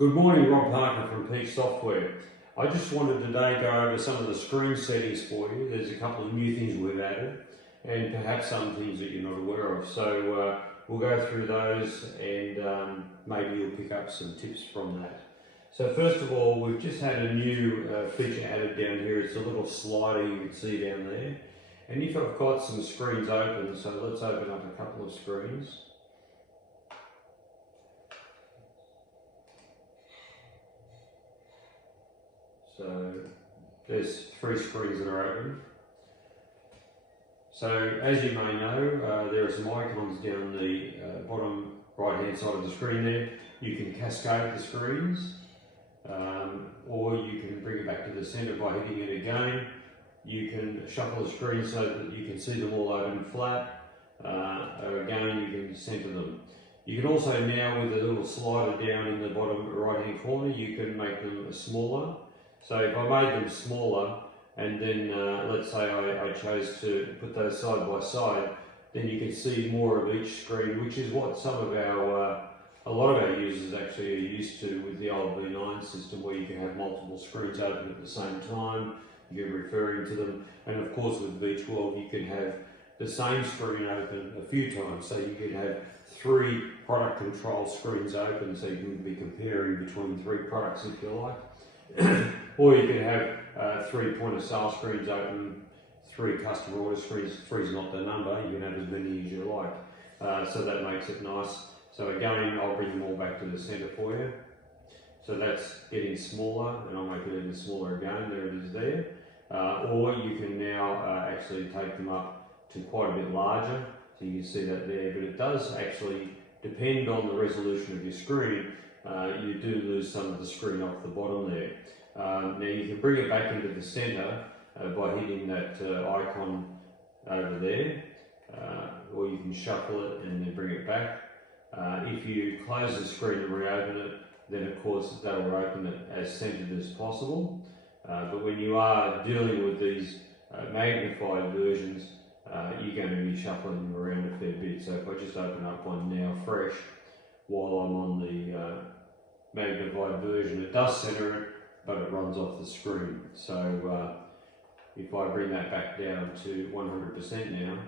Good morning, Rob Parker from Peak Software. I just wanted today to go over some of the screen settings for you. There's a couple of new things we've added and perhaps some things that you're not aware of. So we'll go through those and maybe you'll pick up some tips from that. So first of all, we've just had a new feature added down here. It's a little slider you can see down there. And if I've got some screens open, so let's open up a couple of screens. So there's 3 screens that are open. So as you may know, there are some icons down the bottom right hand side of the screen there. You can cascade the screens or you can bring it back to the center by hitting it again. You can shuffle the screens so that you can see them all open flat. Again, you can center them. You can also now, with a little slider down in the bottom right hand corner, you can make them smaller. So if I made them smaller and then let's say I chose to put those side by side, then you can see more of each screen, which is what some of our, a lot of our users actually are used to with the old V9 system, where you can have multiple screens open at the same time, you're referring to them, and of course with V12 you can have the same screen open a few times, so you can have 3 product control screens open, so you can be comparing between 3 products if you like. Or you can have 3 point of sale screens open, 3 customer order screens. 3 is not the number, you can have as many as you like. So that makes it nice. So again, I'll bring them all back to the center for you. So that's getting smaller, and I'll make it even smaller again. There it is there. Or you can now actually take them up to quite a bit larger. So you can see that there, but it does actually depend on the resolution of your screen. You do lose some of the screen off the bottom there. Now you can bring it back into the center by hitting that icon over there, or you can shuffle it and then bring it back. If you close the screen and reopen it, then of course that will open it as centered as possible. But when you are dealing with these magnified versions, you're going to be shuffling them around a fair bit. So if I just open up one now fresh, while I'm on the magnified version, it does center it, but it runs off the screen. So if I bring that back down to 100% now,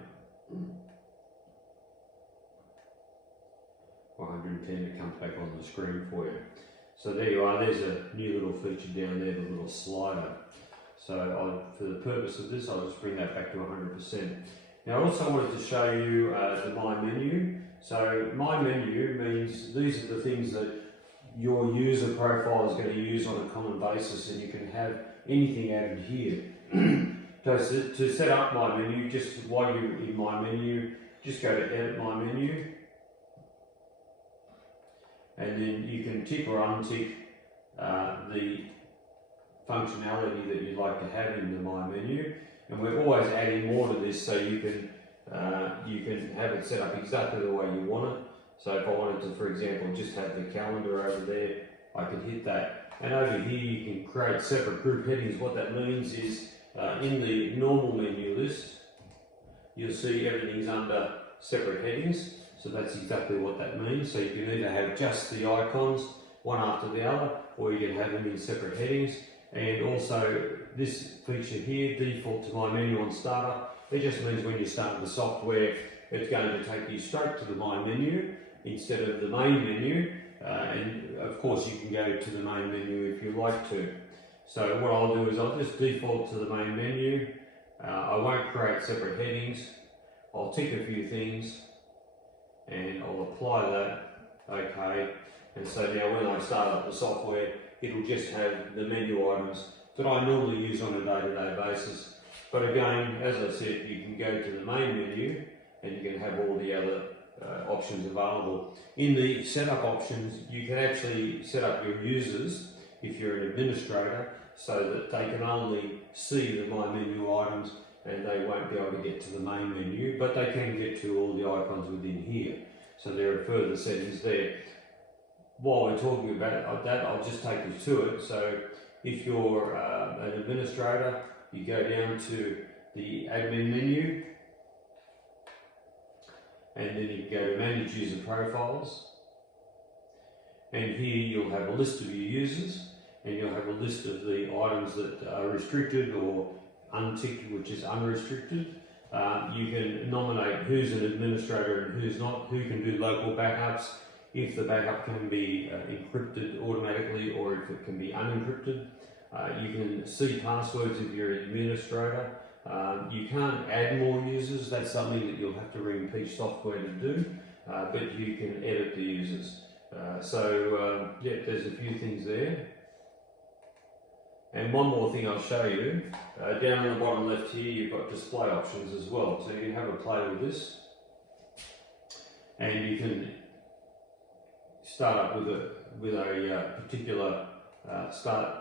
110, it comes back on the screen for you. So there you are, there's a new little feature down there, the little slider. So for the purpose of this, I'll just bring that back to 100%. Now I also wanted to show you the My Menu. So My Menu means these are the things that your user profile is going to use on a common basis, and you can have anything added here. So to set up My Menu, just while you're in My Menu, just go to Edit My Menu, and then you can tick or untick the functionality that you'd like to have in the My Menu. And we're always adding more to this, so you can have it set up exactly the way you want it. So if I wanted to, for example, just have the calendar over there, I can hit that. And over here you can create separate group headings. What that means is in the normal menu list, you'll see everything's under separate headings. So that's exactly what that means. So you can either have just the icons, one after the other, or you can have them in separate headings. And also this feature here, default to My Menu on startup, it just means when you start the software, it's going to take you straight to the My Menu instead of the main menu. And of course you can go to the main menu if you like to. So what I'll do is I'll just default to the main menu. I won't create separate headings. I'll tick a few things and I'll apply that. Okay. And so now when I start up the software, it'll just have the menu items that I normally use on a day-to-day basis. But again, as I said, you can go to the main menu and you can have all the other options available. In the setup options, you can actually set up your users, if you're an administrator, so that they can only see the My Menu items and they won't be able to get to the main menu, but they can get to all the icons within here. So there are further settings there. While we're talking about that, I'll just take you to it. So if you're an administrator, you go down to the admin menu, and then you go to Manage User Profiles, and here you'll have a list of your users, and you'll have a list of the items that are restricted or unticked, which is unrestricted. You can nominate who's an administrator and who's not, who can do local backups, if the backup can be encrypted automatically or if it can be unencrypted. You can see passwords if you're an administrator. You can't add more users, that's something that you'll have to ring Peach Software to do, but you can edit the users. Yeah, there's a few things there. And one more thing I'll show you, down on the bottom left here you've got display options as well, so you can have a play with this and you can start up with a particular start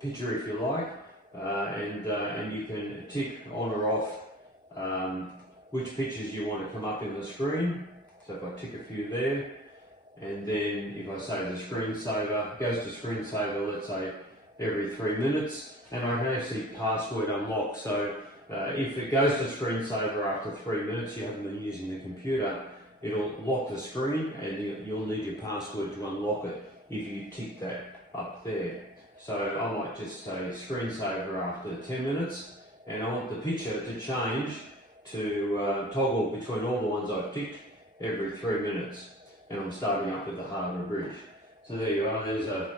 picture if you like, and you can tick on or off which pictures you want to come up in the screen. So if I tick a few there, and then if I say the screensaver, it goes to screensaver, let's say every 3 minutes, and I can actually password unlock. So if it goes to screensaver after 3 minutes, you haven't been using the computer, it'll lock the screen and you'll need your password to unlock it if you tick that up there. So I might just say screensaver after 10 minutes, and I want the picture to change to toggle between all the ones I've ticked every 3 minutes, and I'm starting up with the hardware bridge. So there you are, there's a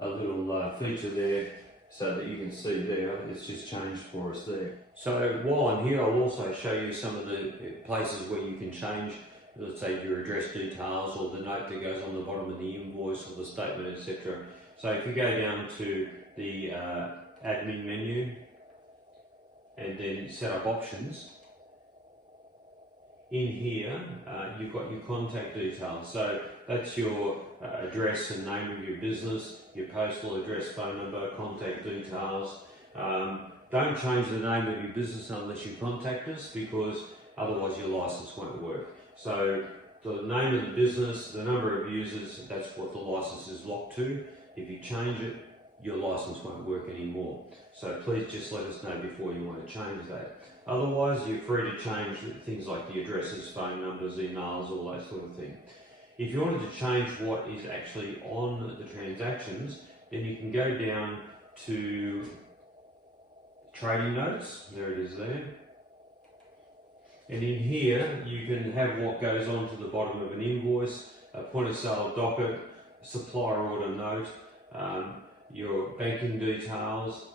little feature there so that you can see there, it's just changed for us there. So while I'm here, I'll also show you some of the places where you can change, let's say your address details or the note that goes on the bottom of the invoice or the statement, etc. So if you go down to the admin menu and then set up options, in here you've got your contact details. So that's your address and name of your business, your postal address, phone number, contact details. Don't change the name of your business unless you contact us, because otherwise your license won't work. So the name of the business, the number of users, that's what the license is locked to. If you change it, your license won't work anymore. So please just let us know before you want to change that. Otherwise, you're free to change things like the addresses, phone numbers, emails, all that sort of thing. If you wanted to change what is actually on the transactions, then you can go down to trading notes. There it is there. And in here, you can have what goes on to the bottom of an invoice, a point of sale docket, supplier order note, your banking details,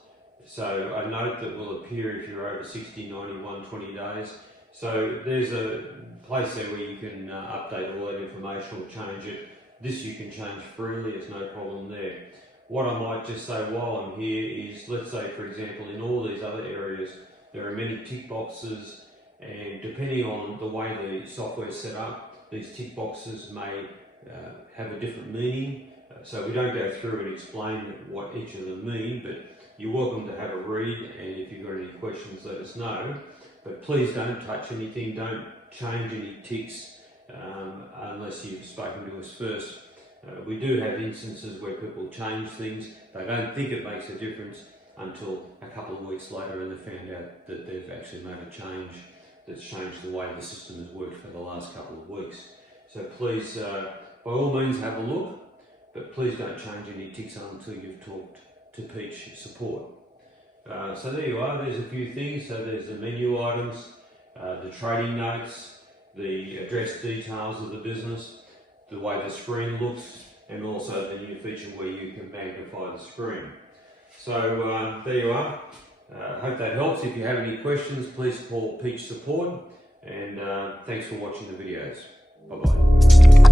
so a note that will appear if you're over 60, 90, 120 days. So there's a place there where you can update all that information or change it. This you can change freely, there's no problem there. What I might just say while I'm here is, let's say for example in all these other areas there are many tick boxes, and depending on the way the software is set up, these tick boxes may have a different meaning. So we don't go through and explain what each of them mean, but you're welcome to have a read, and if you've got any questions let us know. But please don't touch anything, don't change any ticks unless you've spoken to us first. We do have instances where people change things, they don't think it makes a difference until a couple of weeks later and they found out that they've actually made a change that's changed the way the system has worked for the last couple of weeks. So please, by all means have a look, but please don't change any ticks until you've talked to Peach support. So there you are, there's a few things. So there's the menu items, the trading notes, the address details of the business, the way the screen looks, and also the new feature where you can magnify the screen. So there you are. Hope that helps. If you have any questions, please call Peach support, and thanks for watching the videos. Bye bye.